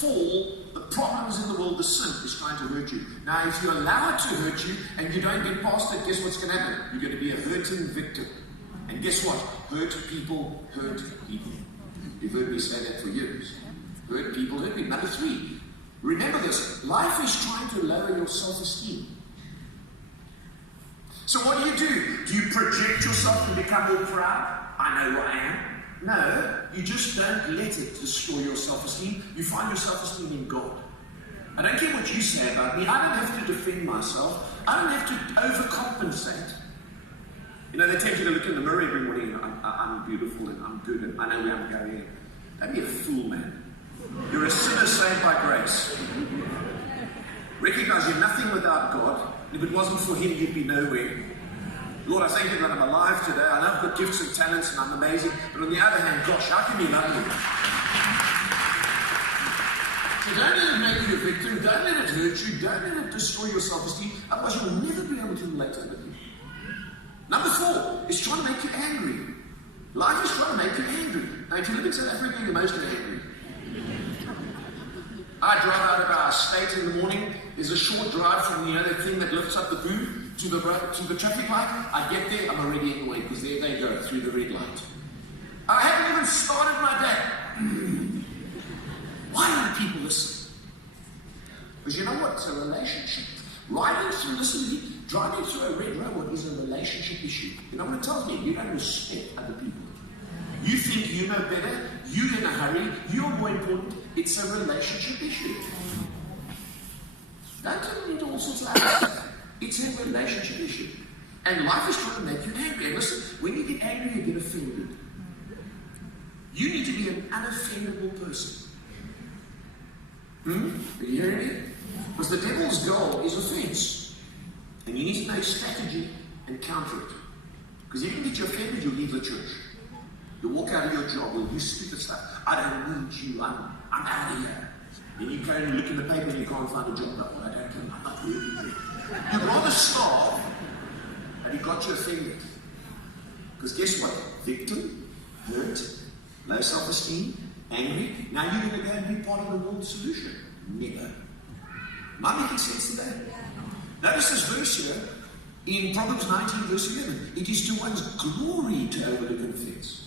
fall, the problems in the world, the sin is trying to hurt you. Now, if you allow it to hurt you and you don't get past it, guess what's going to happen? You're going to be a hurting victim. And guess what? Hurt people hurt people. You've heard me say that for years. Hurt people hurt people. Number 3, remember this. Life is trying to lower your self-esteem. So what do? Do you project yourself and become all proud? I know who I am. No, you just don't let it destroy your self-esteem. You find your self-esteem in God. I don't care what you say about me. I don't have to defend myself. I don't have to overcompensate. You know, they take you to look in the mirror every morning and I'm beautiful and I'm good and I know where I'm going. Don't be a fool, man. You're a sinner saved by grace. Recognize you're nothing without God. If it wasn't for Him, you'd be nowhere. Lord, I thank you that I'm alive today. I know I've got gifts and talents and I'm amazing. But on the other hand, gosh, how can you love me? So don't let it make you a victim. Don't let it hurt you. Don't let it destroy your self-esteem. Otherwise, you'll never be able to relate to it. Number 4 is trying to make you angry. Life is trying to make you angry. Now, if you live in South Africa, you're mostly angry. I drive out of our estate in the morning. There's a short drive from the other thing that lifts up the boom to the traffic light. I get there, I'm already in the way because there they go through the red light. I haven't even started my day. Why don't people listen? Because you know what? It's a relationship. Driving through a red road is a relationship issue. You know what it tells me? You don't respect other people. You think you know better, you're in a hurry, you're more important. It's a relationship issue. Don't turn it into all sorts of other stuff. It's a relationship issue. And life is trying to make you angry. And listen, when you get angry, you get offended. You need to be an unoffendable person. Are you hearing me? Because the devil's goal is offense. And you need to know strategy and counter it. Because if you get you offended, you'll leave the church. You'll walk out of your job, you'll do stupid stuff. I don't need you, I'm out of here. Then you go and look in the paper and you can't find a job. No, I don't care, I'm not working there. You'd rather starve, and he got you offended. Because guess what? Victim, hurt, low self-esteem, angry. Now you're going to go and be part of the world solution. Never. Am I making sense today? Notice this verse here in Proverbs 19 verse 11. It is to one's glory to overlook an offense.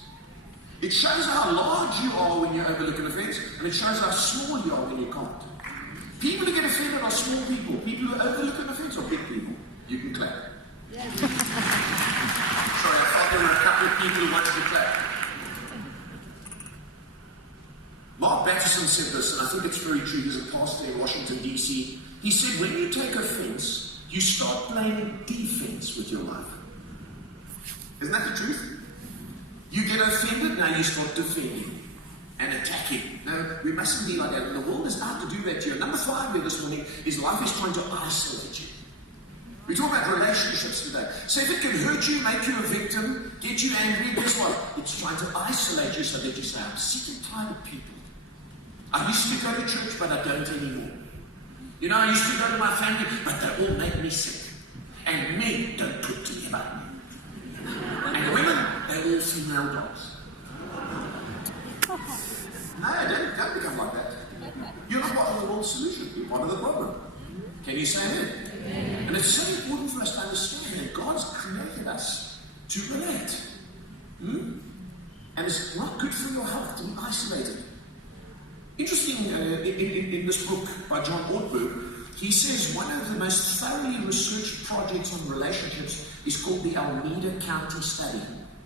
It shows how large you are when you overlook an offense, and it shows how small you are when you can't. People who get offended are small people. People who overlook an offense are big people. You can clap. Yeah. Sorry, I thought there were a couple of people who wanted to clap. Mark Batterson said this, and I think it's very true. He's a pastor in Washington, D.C. He said, when you take offense, you start playing defense with your life. Isn't that the truth? You get offended, now you start defending and attacking. No, we mustn't be like that. And the world is out to do that to you. Number 5 here this morning is life is trying to isolate you. We talk about relationships today. So if it can hurt you, make you a victim, get you angry, guess what? It's trying to isolate you so that you say, I'm sick and tired of people. I used to go to church, but I don't anymore. You know, I used to go to my family, but they all make me sick. And men don't talk to me about me. And women, they're all female dogs. No, don't become like that. You're not part of the world solution. You're part of the problem. Can you say amen? Amen. And it's so important for us to understand that God's created us to relate. And it's not good for your health to be isolated. Interesting, in this book by John Ortberg, he says one of the most thoroughly researched projects on relationships is called the Alameda County Study,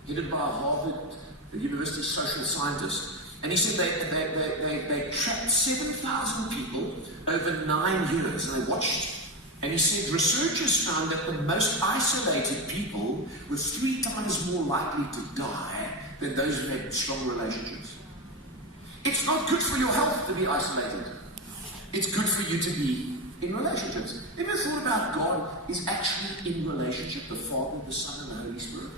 headed by a Harvard University social scientist. And he said they tracked 7,000 people over 9 years, and they watched. And he said researchers found that the most isolated people were 3 times more likely to die than those who had strong relationships. It's not good for your health to be isolated. It's good for you to be in relationships. Ever thought about God is actually in relationship, the Father, the Son, and the Holy Spirit?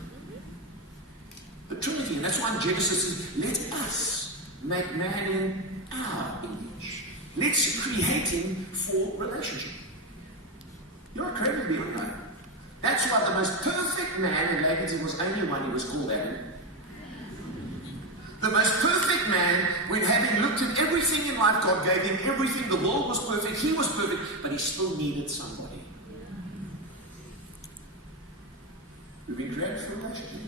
The Trinity. And that's why in Genesis says, let us make man in our image. Let's create him for relationship. You're incredibly unknown. That's why the most perfect man in Laban was only one who was called Adam. The most perfect man, when having looked at everything in life, God gave him everything, the world was perfect, he was perfect, but he still needed somebody. We've been created for a relationship.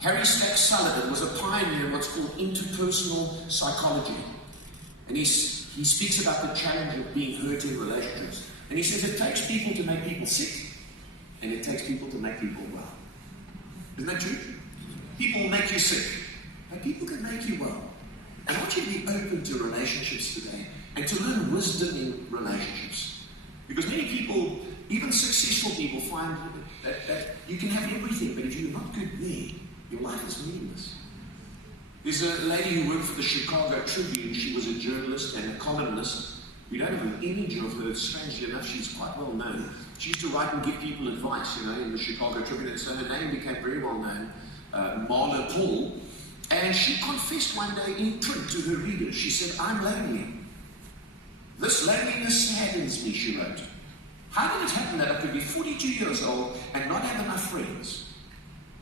Harry Stack Sullivan was a pioneer in what's called interpersonal psychology. And he speaks about the challenge of being hurt in relationships. And he says it takes people to make people sick, and it takes people to make people well. Isn't that true? People will make you sick, but people can make you well. And I want you to be open to relationships today and to learn wisdom in relationships. Because many people, even successful people, find that you can have everything, but if you're not good there, your life is meaningless. There's a lady who worked for the Chicago Tribune. She was a journalist and a columnist. We don't have an image of her. Strangely enough, she's quite well known. She used to write and give people advice, in the Chicago Tribune. And so her name became very well known, Marla Paul. And she confessed one day in print to her readers. She said, "I'm lonely. This loneliness saddens me," she wrote. "How did it happen that I could be 42 years old and not have enough friends?"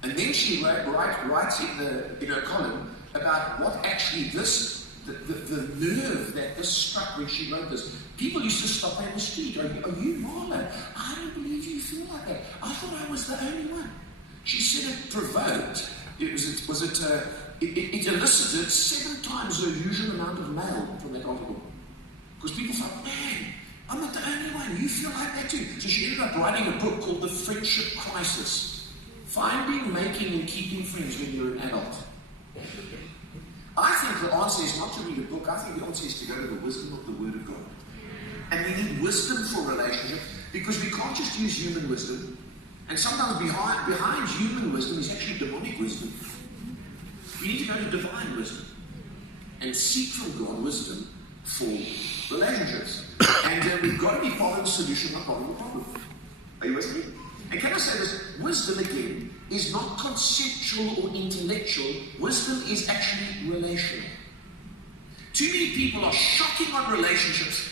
And then she writes in her column about what actually the nerve that this struck when she wrote this. People used to stop her in the street. Are you Marla? I don't believe you feel like that. I thought I was the only one. She said it provoked. It elicited 7 times the usual amount of mail from that article. Because people thought, man, I'm not the only one. You feel like that too. So she ended up writing a book called The Friendship Crisis. Finding, making, and keeping friends when you're an adult. I think the answer is not to read a book. I think the answer is to go to the wisdom of the Word of God. And we need wisdom for relationship because we can't just use human wisdom. And sometimes behind human wisdom is actually demonic wisdom. You need to go to divine wisdom and seek from God wisdom for relationships. And we've got to be following the solution, not following the problem. Are you with me? And can I say this? Wisdom, again, is not conceptual or intellectual. Wisdom is actually relational. Too many people are shocking on relationships